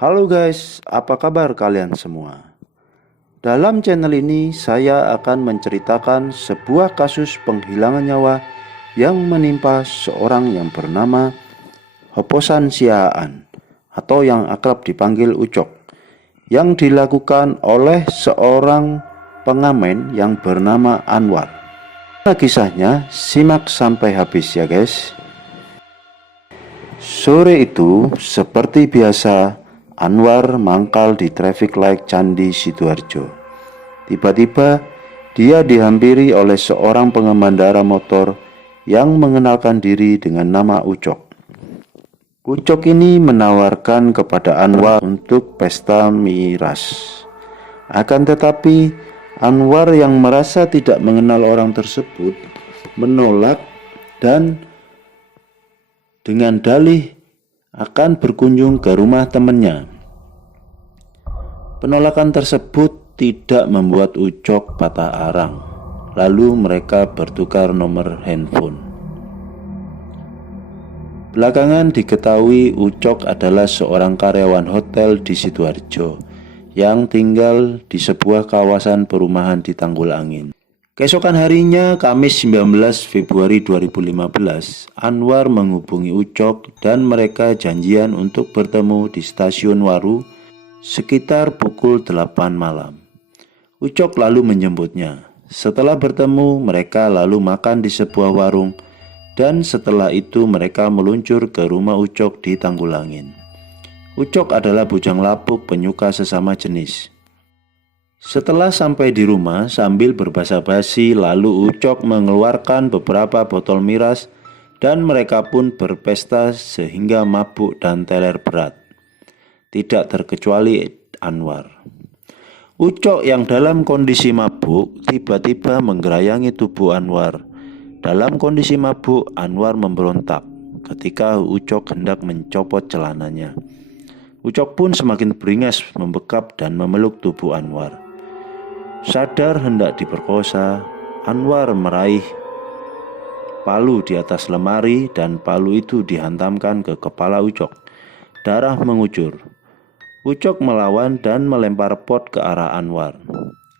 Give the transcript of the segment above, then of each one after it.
Halo guys, apa kabar kalian semua? Dalam channel ini saya akan menceritakan sebuah kasus penghilangan nyawa yang menimpa seorang yang bernama Hoposan Siahaan atau yang akrab dipanggil Ucok, yang dilakukan oleh seorang pengamen yang bernama Anwar. Kisahnya simak sampai habis ya guys. Sore itu seperti biasa Anwar mangkal di traffic light Candi Sidoarjo. Tiba-tiba dia dihampiri oleh seorang pengendara motor yang mengenalkan diri dengan nama Ucok. Ucok ini menawarkan kepada Anwar untuk pesta miras. Akan tetapi Anwar yang merasa tidak mengenal orang tersebut menolak dan dengan dalih akan berkunjung ke rumah temannya. Penolakan tersebut tidak membuat Ucok patah arang. Lalu mereka bertukar nomor handphone. Belakangan diketahui Ucok adalah seorang karyawan hotel di Sidoarjo yang tinggal di sebuah kawasan perumahan di Tanggulangin. Keesokan harinya, Kamis 19 Februari 2015, Anwar menghubungi Ucok dan mereka janjian untuk bertemu di stasiun Waru sekitar pukul 8 malam. Ucok lalu menjemputnya. Setelah bertemu, mereka lalu makan di sebuah warung dan setelah itu mereka meluncur ke rumah Ucok di Tanggulangin. Ucok adalah bujang lapuk penyuka sesama jenis. Setelah sampai di rumah sambil berbasa-basi, lalu Ucok mengeluarkan beberapa botol miras dan mereka pun berpesta sehingga mabuk dan teler berat. Tidak terkecuali Anwar. Ucok yang dalam kondisi mabuk tiba-tiba menggerayangi tubuh Anwar. Dalam kondisi mabuk, Anwar memberontak ketika Ucok hendak mencopot celananya. Ucok pun semakin beringas membekap dan memeluk tubuh Anwar. Sadar hendak diperkosa, Anwar meraih palu di atas lemari dan palu itu dihantamkan ke kepala Ucok. Darah mengucur. Ucok melawan dan melempar pot ke arah Anwar.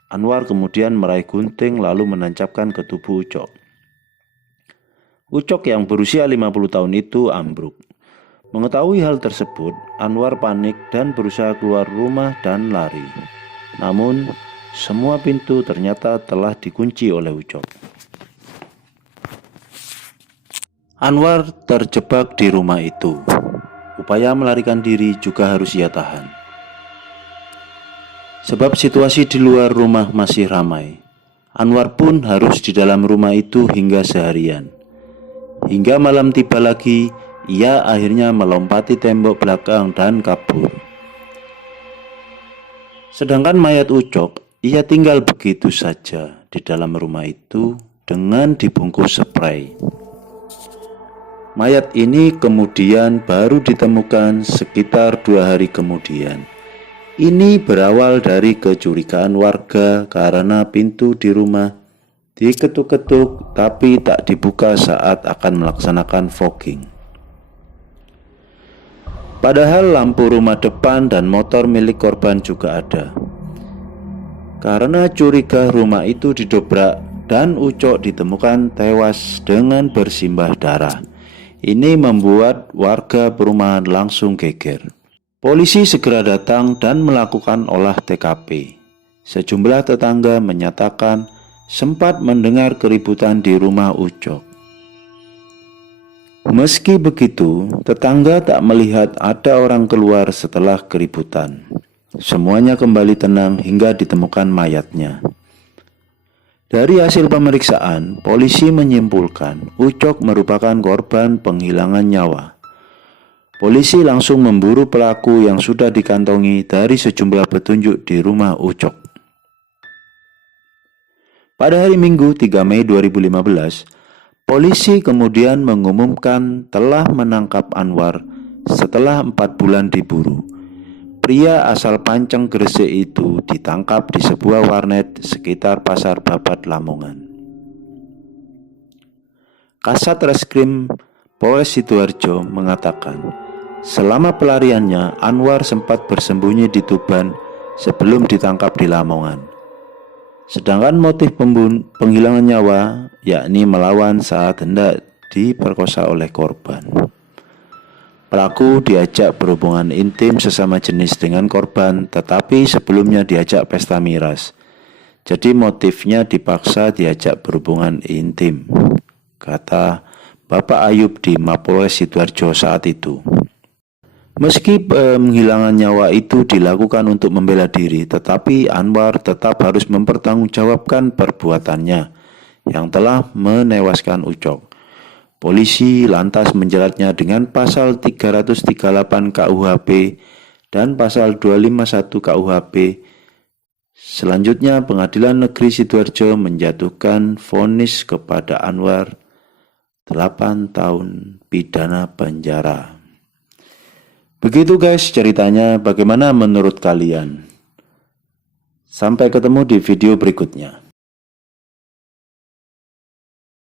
Anwar kemudian meraih gunting lalu menancapkan ke tubuh Ucok. Ucok yang berusia 50 tahun itu ambruk. Mengetahui hal tersebut, Anwar panik dan berusaha keluar rumah dan lari. Namun, semua pintu ternyata telah dikunci oleh Ucok. Anwar terjebak di rumah itu. Upaya melarikan diri juga harus ia tahan. Sebab situasi di luar rumah masih ramai. Anwar pun harus di dalam rumah itu hingga seharian. Hingga malam tiba lagi, ia akhirnya melompati tembok belakang dan kabur. Sedangkan mayat Ucok, ia tinggal begitu saja di dalam rumah itu dengan dibungkus spray. Mayat ini kemudian baru ditemukan sekitar 2 hari kemudian. Ini berawal dari kecurigaan warga karena pintu di rumah diketuk-ketuk tapi tak dibuka saat akan melaksanakan fogging. Padahal lampu rumah depan dan motor milik korban juga ada. Karena curiga rumah itu didobrak dan Ucok ditemukan tewas dengan bersimbah darah. Ini membuat warga perumahan langsung geger. Polisi segera datang dan melakukan olah TKP. Sejumlah tetangga menyatakan sempat mendengar keributan di rumah Ucok. Meski begitu, tetangga tak melihat ada orang keluar setelah keributan. Semuanya kembali tenang hingga ditemukan mayatnya. Dari hasil pemeriksaan, polisi menyimpulkan Ucok merupakan korban penghilangan nyawa. Polisi langsung memburu pelaku yang sudah dikantongi dari sejumlah petunjuk di rumah Ucok. Pada hari Minggu 3 Mei 2015, polisi kemudian mengumumkan telah menangkap Anwar setelah 4 bulan diburu. Pria asal Panceng Gresik itu ditangkap di sebuah warnet sekitar Pasar Babat, Lamongan. Kasat Reskrim Polres Sidoarjo mengatakan Selama pelariannya, Anwar sempat bersembunyi di Tuban sebelum ditangkap di Lamongan. Sedangkan motif penghilangan nyawa yakni melawan saat hendak diperkosa oleh korban. Pelaku diajak berhubungan intim sesama jenis dengan korban, tetapi sebelumnya diajak pesta miras. Jadi motifnya dipaksa diajak berhubungan intim, kata Bapak Ayub di Mapolres Sidoarjo saat itu. Meski penghilangan nyawa itu dilakukan untuk membela diri, tetapi Anwar tetap harus mempertanggungjawabkan perbuatannya yang telah menewaskan Ucok. Polisi lantas menjeratnya dengan pasal 338 KUHP dan pasal 251 KUHP. Selanjutnya, Pengadilan Negeri Sidoarjo menjatuhkan vonis kepada Anwar 8 tahun pidana penjara. Begitu guys ceritanya, bagaimana menurut kalian? Sampai ketemu di video berikutnya.